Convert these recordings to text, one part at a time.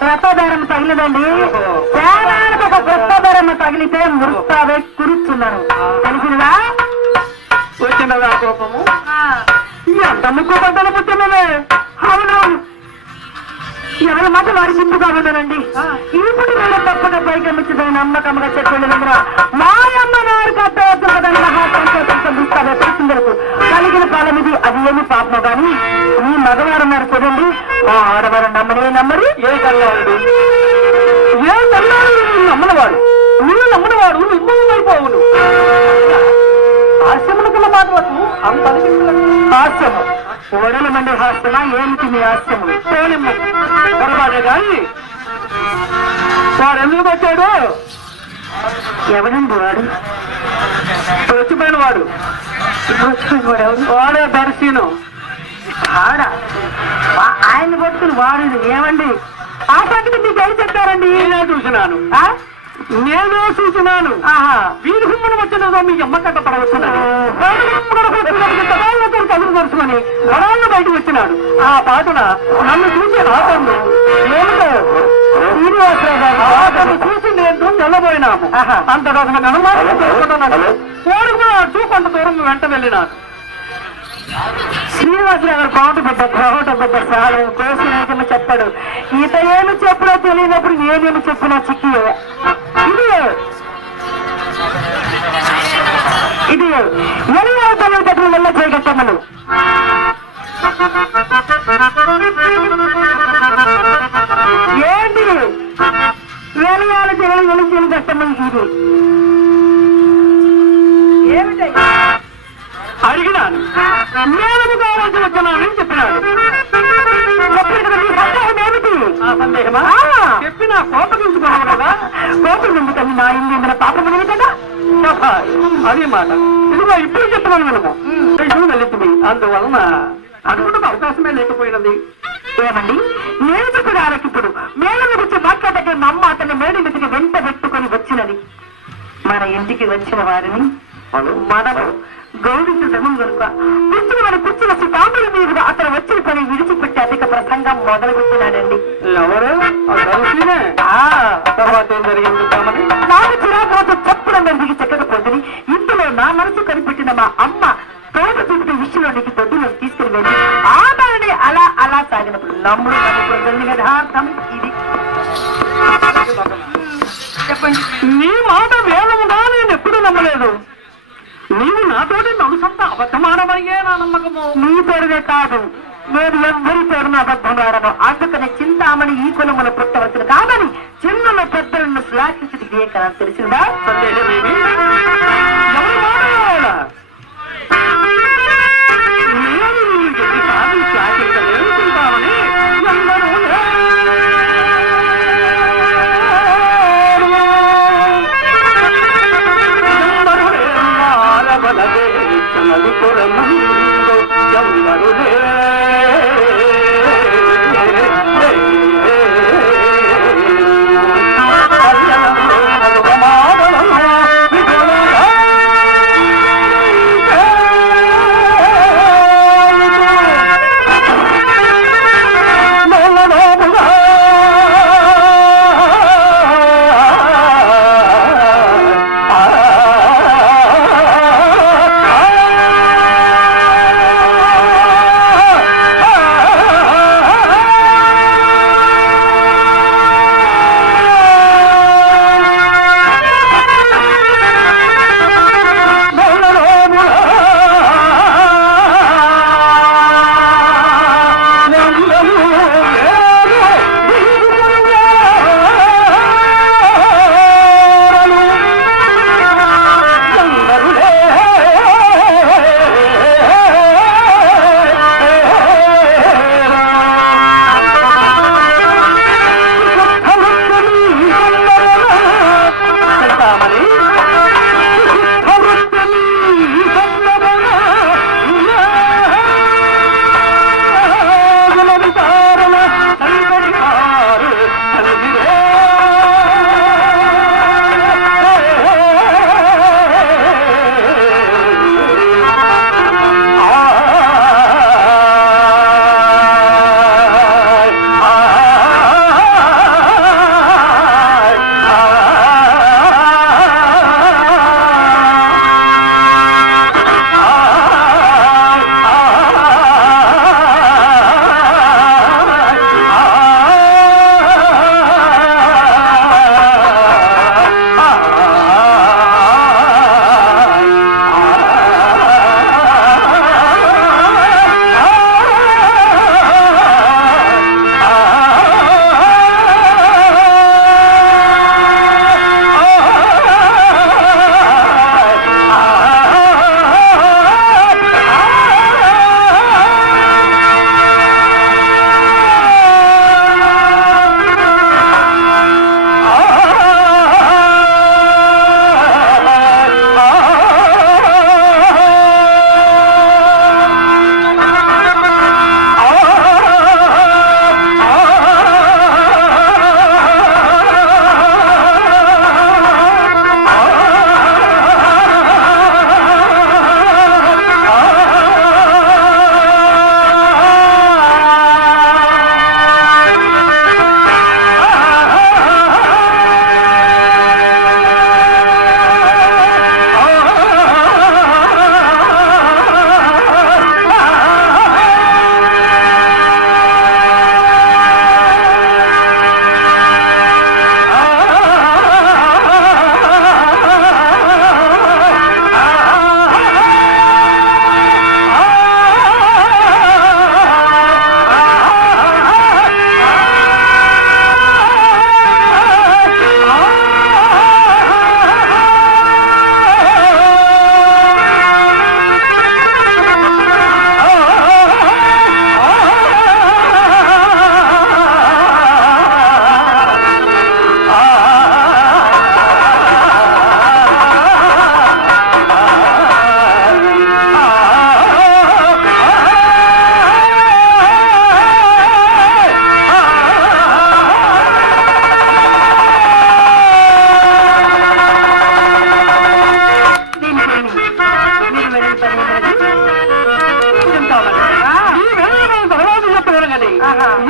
వృత్తధరం తగిలిదండి. ప్రాణానికి ఒక వృత్తధరం తగిలితే మృస్తావే కురుచున్నాను. తెలిసినదా? వచ్చినదా కోపము? ఎంత ముక్కు పడ్డలు పుట్టినవే. అవునవును, ఎవరి మాట వారి ముందుగా ఉన్నానండి. ఇప్పుడు నేను తప్పకుండా పైకెమ్మించుదని నమ్మకంగా చెప్పండి. మా అమ్మ వారి సంతోషించదు కలిగిన కాలం ఇది. అది ఏమి పాపం కానీ ఈ మగవారు ఉన్నారు చూడండి, మా ఆడవారు నమ్మనే నమ్మరు. ఏ కల్లాడు నమ్మనవాడు, నువ్వు నమ్మనవాడు నిర్మూలమైపోవును. హాస్యములకున్న మాట అంత హాస్యము ఓడల మంది హాస్యమా? ఏమిటి మీ హాస్యము? పొరపాటే కానీ వాడు ఎందుకు వచ్చాడు? ఎవడండి వాడు? వచ్చిపోయిన వాడు. వాడే దర్శీను. ఆడ ఆయన పట్టుకుని వాడు ఏమండి? ఆ సంగతి మీకు ఎవరు చెప్పారండి? నేనే చూసినాను. నేనే చూసినాను. వీధి గుమ్మను వచ్చినదో మీ అమ్మ కట్ట పడవచ్చున్నది. కదులు దర్శమని వరాళ్ళు బయటకు వచ్చినాడు. ఆ పాటున నన్ను చూసి ఆటండు ఏమిటో శ్రీనివాసరావు గారు చూసి నేను నిలబోయినాము. అంత రోజున అనుమానం కొంత దూరం వెంట వెళ్ళినాను. శ్రీనివాసరావు గారు కోట పెద్ద సాలం కోసిన చెప్పాడు. ఈత ఏమి చెప్పినా తెలియనప్పుడు నేనేమి చెప్పినా చిక్కి ఇది ఎన్నో తెలియటప్పుడు వల్ల చేయగట్టమను. ఏంటి వెలయాల తెలియని వెలిచేలు కట్టమని ఇది ఏమిటై అడిగినాను. నేను కావాల్సి వచ్చినానని చెప్పినాడు. ఏమిటి ఆ సందేహమా? చెప్పినా కోపగించుకోవాలి కదా. కోపం ఎందుకని? నా ఇల్లు ఏమైనా పాపం లేదు కదా. అది మాట. ఇదిగో ఇప్పుడు చెప్తున్నాను మనము వెళ్ళింది. అందువలన అనుకుంటే అవకాశమే లేకపోయినది. ఏమండి నేను చెప్పిన ఇప్పుడు మేడం గురించి మాట్లాడక మా అమ్మ అతన్ని మేడం మీదకి వెంట పెట్టుకొని వచ్చినది. మన ఇంటికి వచ్చిన వారిని మనము గౌరవించడం కనుక కూర్చుని మన కూర్చుని వచ్చి తాముల మీద అతను వచ్చిన పని విడిచిపెట్టి అధిక ప్రసంగం మొదలుపెట్టినాడండి. ఎవరు? తర్వాత ఏం జరిగింది? నాకు చిరాకు చెప్పడం దిగి చెక్కకపోతుంది. ఇందులో నా మనసు కనిపెట్టిన మా అమ్మ తోట చూపుడు విషయంలోనికి పొద్దులో తీసుకుని వెళ్ళి ఆ దానిని అలా అలా సాగినప్పుడు నమ్ముడు నమ్ముకుని యథార్థం ఇది. చెప్పండి. నీ మాట వేదముగా నేను ఎప్పుడు నమ్మలేదు. నీవు నాతోటి నలుసంత అబద్ధమానమయ్యే నా నమ్మకము. నీ పేరునే కాదు, నేను ఎవ్వరి పేరున అబద్ధమాడను. అందుకని చింతామణి ఈ కులములు పుట్టవచ్చును కాదని చిన్నల పెద్దలను శ్లాఘించదు. ఇదే కదా తెలిసిందా? సందేహమేమి? ఎవరు మాట్లాడాలా? నేను ఎన్నిసార్లు శ్లాఘించలేను చింతామణి.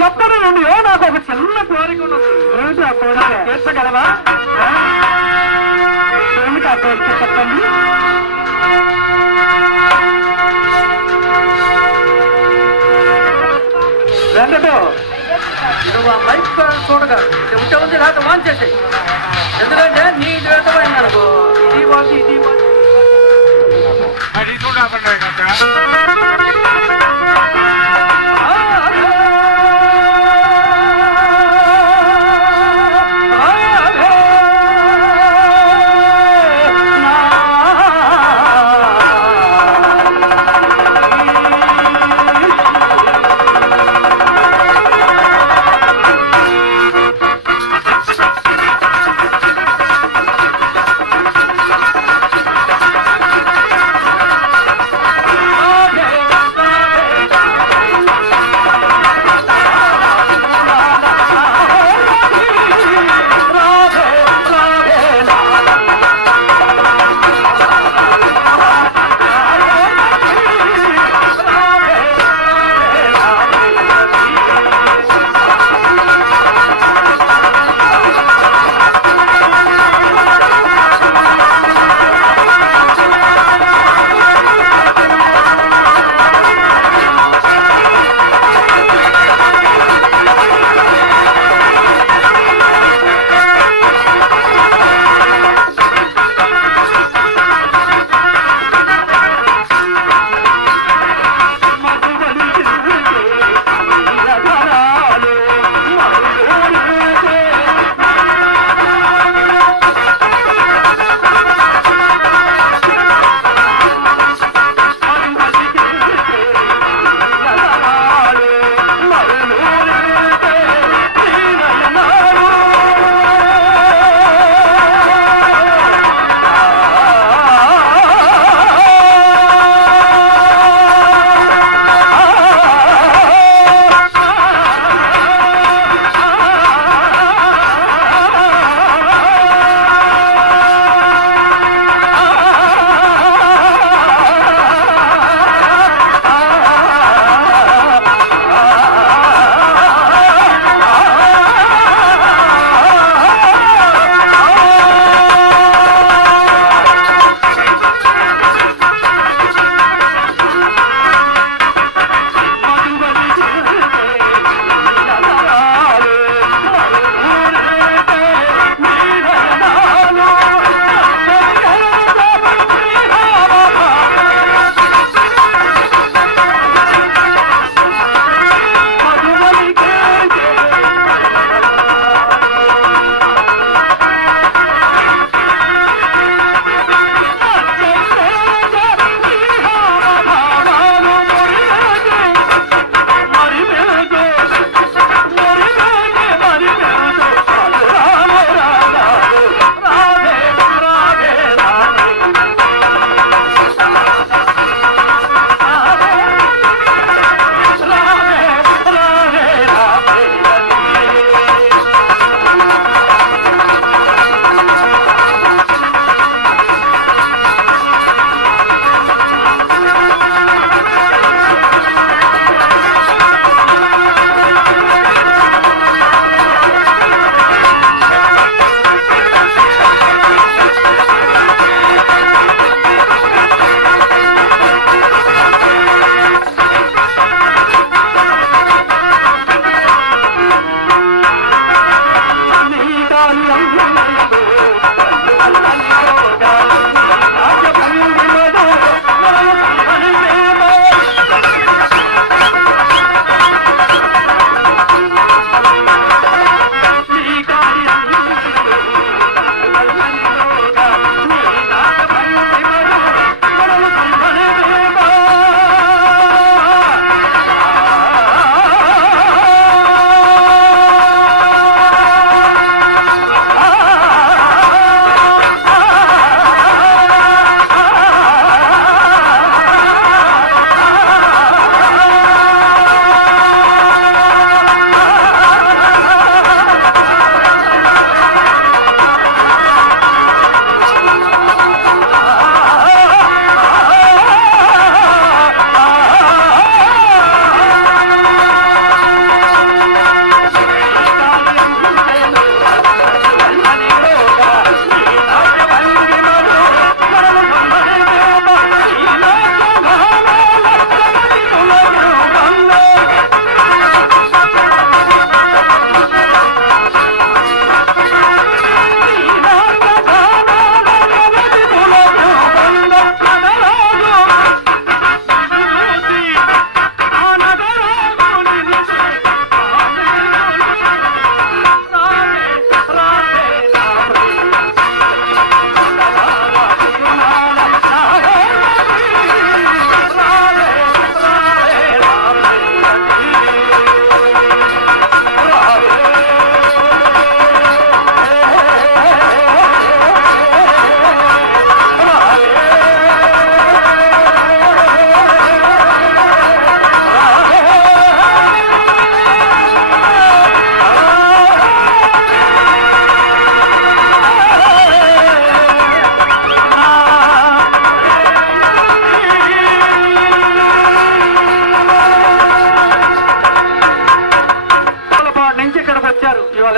ఎప్పుడు నుండి నాకు ఒక చిన్న కోరిక ఉన్నది. ఏమిటి ఆ కోరిక? తీర్చగలవా? ఏమిటి ఆ కోరిక చెప్పండి. వెంకటో నువ్వు ఆ మైక్ చూడగా చెబుతుంది కాదు వాన్ చేసే. ఎందుకంటే నీ విధమైన అనుకో ఇది వాళ్ళు ఇది వాళ్ళు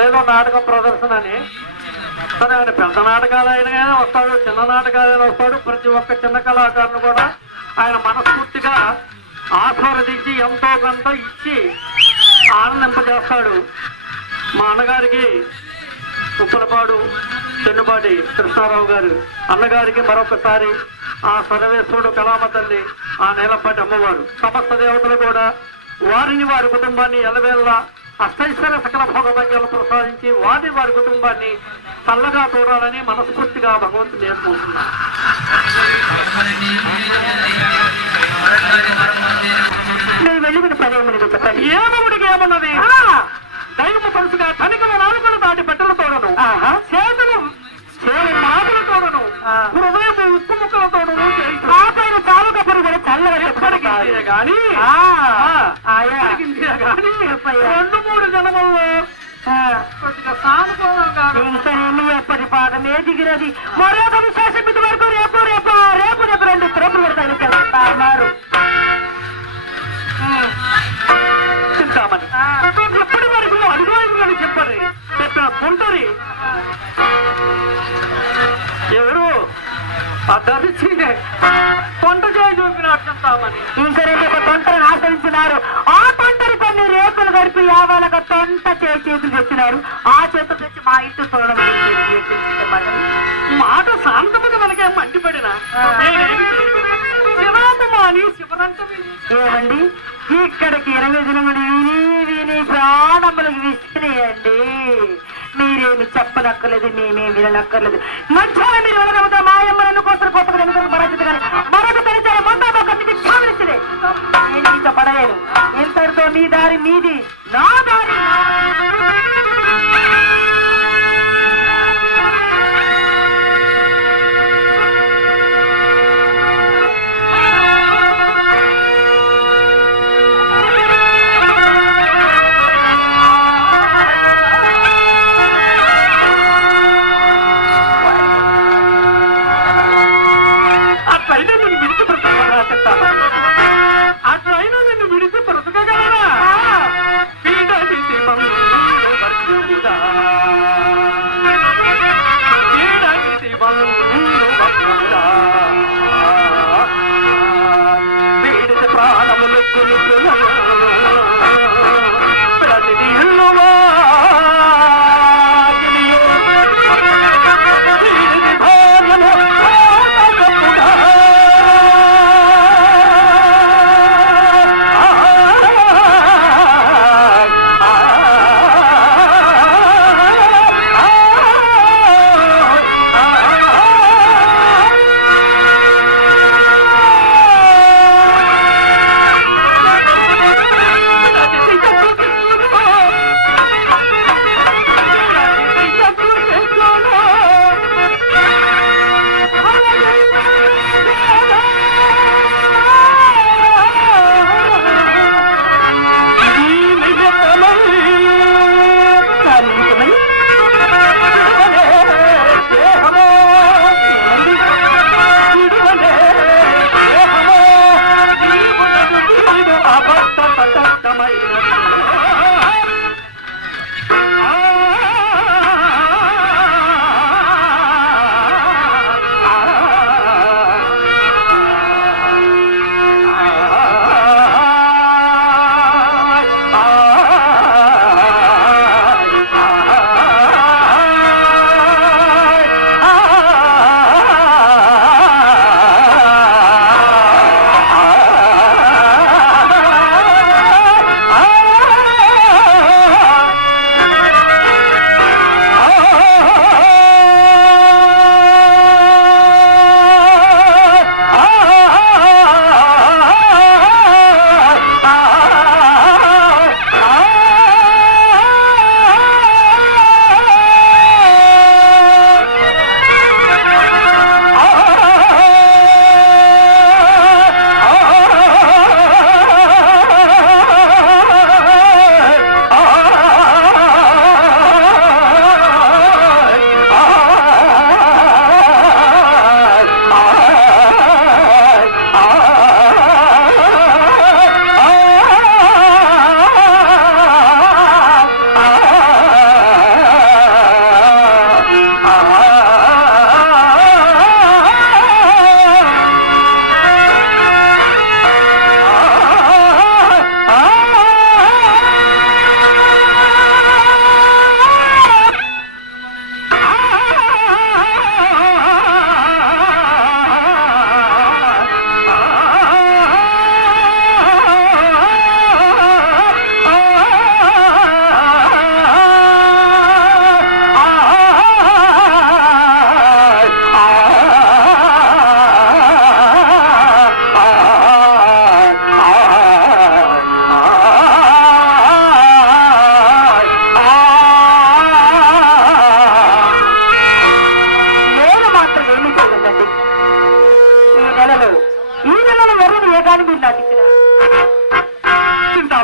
ఇవాళ ఏదో నాటకం ప్రదర్శన అని. సరే ఆయన పెద్ద నాటకాలు అయినా వస్తాడు, చిన్న నాటకాలైనా వస్తాడు. ప్రతి ఒక్క చిన్న కళాకారుని కూడా ఆయన మనస్ఫూర్తిగా ఆస్వాదించి ఎంతో కొంత ఇచ్చి ఆనందింపజేస్తాడు. మా అన్నగారికి ఉప్పలపాడు చెన్నుపాటి కృష్ణారావు గారు అన్నగారికి మరొకసారి ఆ సర్వేశ్వరుడు కళామ తల్లి, ఆ నేలపాటి అమ్మవారు, సమస్త దేవతలు కూడా వారిని వారి కుటుంబాన్ని ఎల్లవేళ్ళ అష్టైశ్వర్య సకల భోగభాగ్యాలు ప్రసాదించి వారి కుటుంబాన్ని చల్లగా చూడాలని మనస్ఫూర్తిగా భగవంతుని నేర్చుకుంటున్నారు. ఏమవుడికి ఏమన్నది? దైవ పరుసుగా తనికల నాలుకలు దాటి పెట్టెల తోడను, చేతులు మాటల తోడను, హృదయం ఉప్పు ముక్కల తోడను చాలుక పెరుగుదల చల్లగా ఎప్పటికీ గాని 2-3 జన్మల్లో ఎప్పటి పాఠమే దిగినది. మరొక విశేషం ఇది వరకు రేపు 2 తిరుపతి పెడతారు చింతామని ఎప్పటి వరకు అడుగు చెప్పండి చెప్పిన పొంటరి ఎవరు అద్దరిచి పొంట చేయి చూపినాడు చింతామని. ఇంకా 2 తొంటలను ఆచరించినారు. ఆ తొంటరి కొన్ని రేకులు గడిపి యావాలకు తొంట చేతులు తెచ్చినారు. ఆ చేతులు తెచ్చి మా ఇంటి చూడడం మాట శాంతముగా మనకే మండిపడిన శివరామని ఏమండి ఇక్కడికి 20 దినములు విని ప్రాణములకు విసిరేయండి. మీరేమి చెప్పనక్కర్లేదు, మేమేమి వినక్కర్లేదు. మధ్యాహ్నం మీరు వెళ్ళగలుగుతా మాయమ్మలను కోసం కొత్తగా మరొక కానీ మరొక తెలిసారి మొత్తం క్షమించలే. నేను ఇంత పడలేను. ఎంతటితో మీ దారి మీది, నా దారి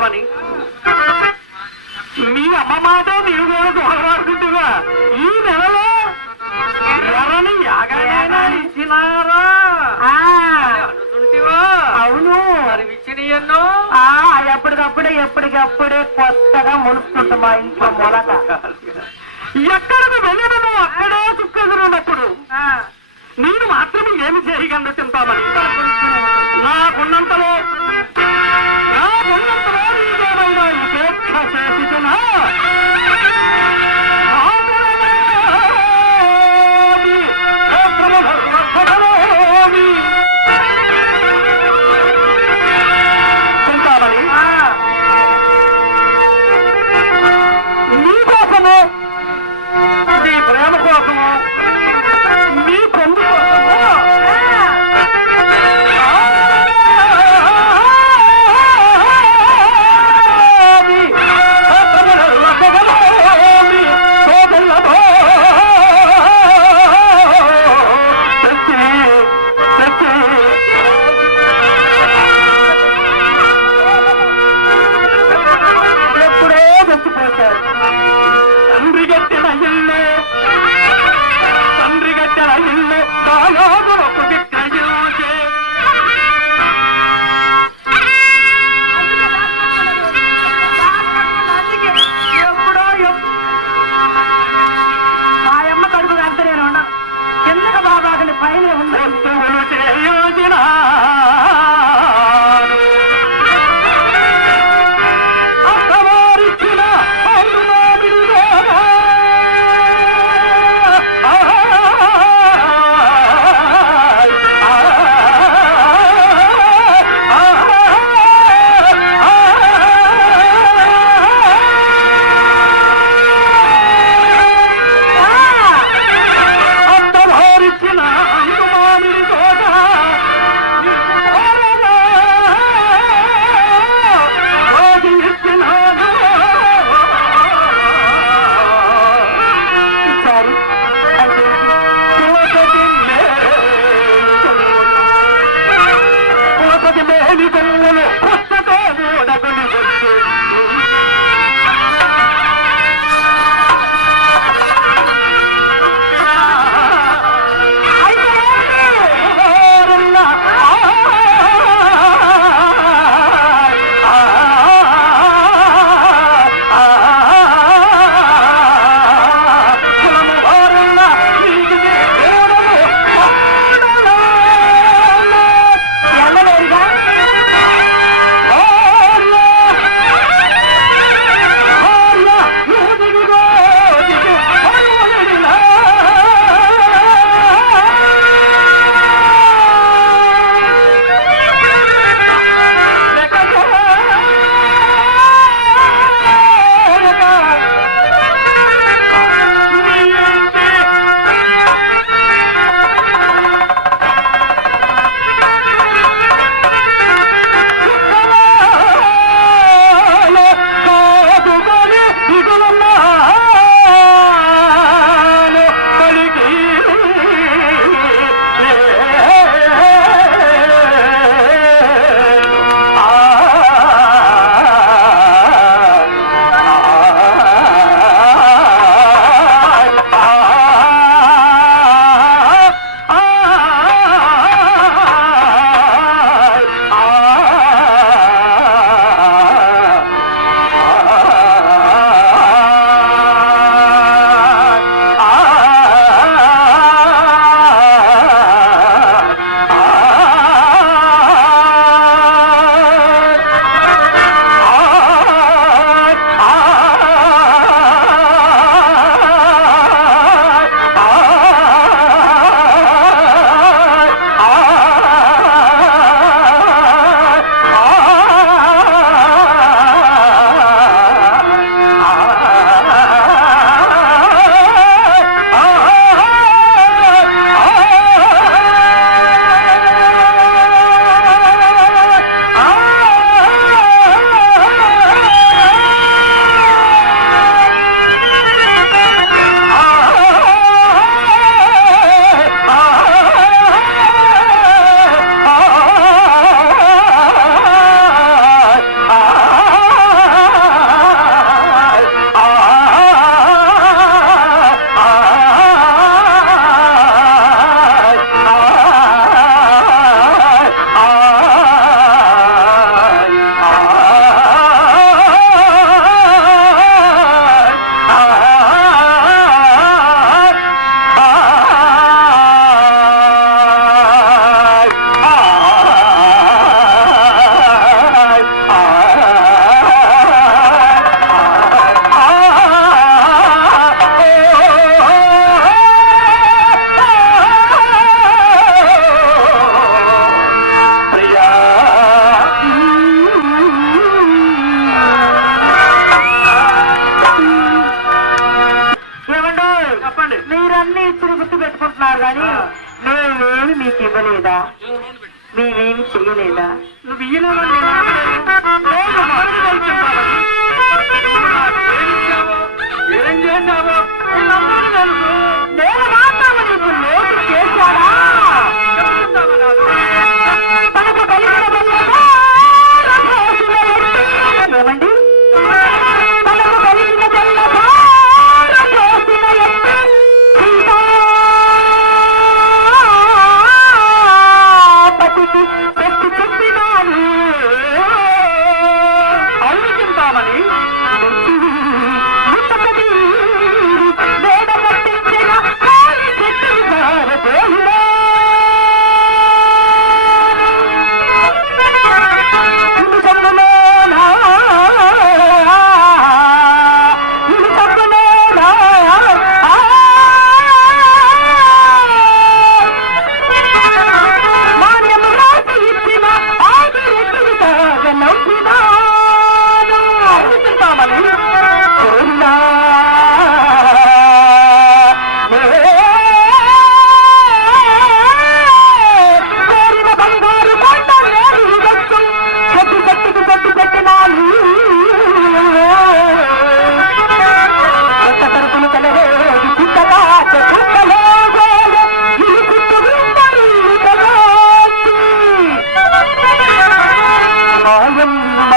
చింతామణి, మీ అమ్మ మాట నీవు కూడా దోహలాడుకుంటుగా ఈ నెలలో ఎర్రని యాగైనా ఇచ్చినారా? అనుకుంటివా? అవును. మరి ఇచ్చిన ఎన్నో ఎప్పటికప్పుడే కొత్తగా మునుసుకుంటాం మా ఇంట్లో మొలక. ఎక్కడికి వెళ్ళను అక్కడే చుక్కదున్నప్పుడు నేను మాత్రమే ఏమి చేయగలను చింతామణి. నాకున్నంతలో నీకేమైనా ఉపేక్ష చేసినా చింతామణి, నీకోసము, నీ ప్రేమ కోసము, నీ పొందు కోసము ఎప్పుడే చచ్చిపోతారు. తండ్రి గట్టిన ఇల్లు దానాదులకు విక్రయించే మా అమ్మ కడుపు అంత నేను ఉన్నా కిందక బాబాని పైన ఉంది. వస్తువులు చేయోజన అత్తవారిచ్చిన అందుమామిడి తోట మేలి కొమ్ములు పుస్తకం కూడగొని వచ్చి ఇవ్వలేదా? మేమేమి చెయ్యలేదా? నువ్వు ఇయ్యలేదని ఏం చేశావో వీళ్ళందరూ తెలుసు. నేను మాత్రం నీకు లోటు చేశారా? తనకు కలిగిన బెల్లగా ఏమండి? తనకు కలిగిన బెల్లగా చేసిన ఎత్తి సీతాపతికి పెట్టి చెప్పినాను. అవును చింతామణి, వేద కట్టించిన కాలి చెట్టు జారపోయినా. మాయమ్మ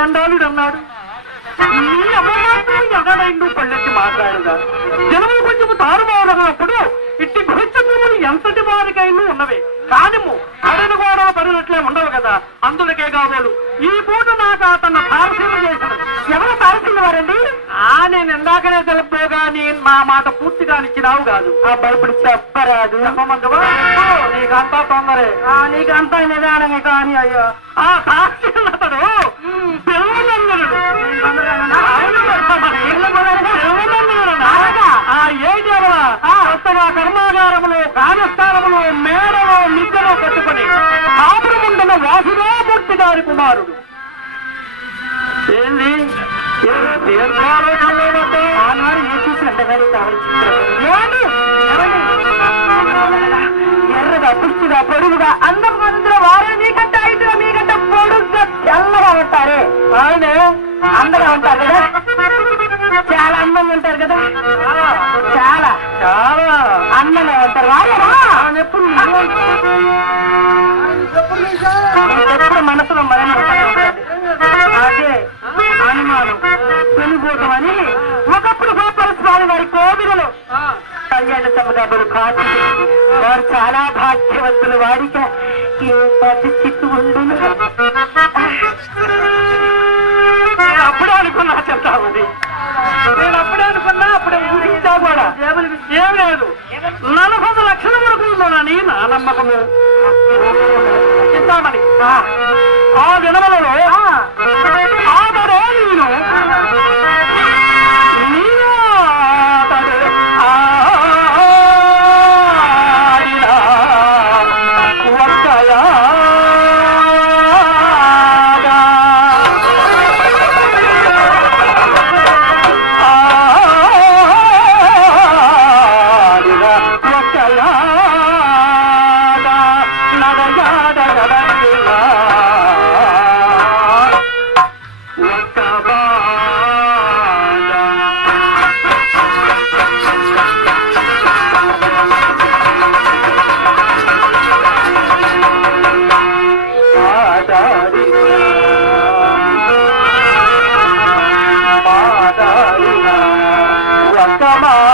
చండాలుడు అన్నాడు. నీ అమ్మమాత్రం ఎగడైండు పళ్ళెత్తి మాట్లాడుగా. జనములు కొంచెము తారుమారున్నప్పుడు ఇట్టి భవిష్యత్తులు ఎంతటి వారికైనా ఉన్నవే, కానిము అడని గోడవ పడినట్లే ఉండవు కదా. అందులకే కాబోలు ఈ పూట నాకు అతను పారసీలు చేశాడు. ఎవరు పారసీలు వారండి? నేను ఇందాకనే తెలుపుగా నా మాట పూర్తిగా ఇచ్చినావు కాదు. ఆ ఇప్పుడు చెప్పరాదు. చెప్పమంటవా? నీకంతా తొందరే, నీకంతా నిదానమే కానీ అయ్యో. ఆ సాక్షి అతడు పిల్లలందరుడు. కొత్తగా కర్మాగారములు, కార్యస్థానములు, మేడలు, నిద్రలో కట్టుకుని కాపురముండన వాసుదేవమూర్తి గారి కుమారుడు. ఏంది దీర్ఘాలోచనలో ఆనాడు ఏ చూసినట్టుగానే కావాల్సింది. ఎర్రగా, పుష్టిగా, పొడుగుగా, అందం అందరూ వారు మీకంటే ఐదుగా, మీకంటే పొడుగ్గా, తెల్లగా ఉంటారే. ఆయనే అందగా ఉంటారు కదా, చాలా అందంగా ఉంటారు కదా, చాలా చాలా అందంగా ఉంటారు. వాళ్ళరా ఎప్పుడు ఎప్పుడు మనసులో మరణ అదే అనుమానం పెనుగోటం అని ఒకప్పుడు గోపాలస్వామి వారి కోవిలలో కళ్యాణ సముదాయులు కాదు. వారు చాలా భాగ్యవంతులు. వాడిక ఏ పరిస్థితి ఉండును. నేను అప్పుడే అనుకున్నా చెప్తామని. నేను అప్పుడే అనుకున్నా, అప్పుడే ఊహించా కూడా. ఏం లేదు, 40 లక్షల వరకు ఉందని నా నమ్మకము. ఇద్దామని ఆ జనములలో ఆతడే నేను ఆతడే ఒక్కయా Come on.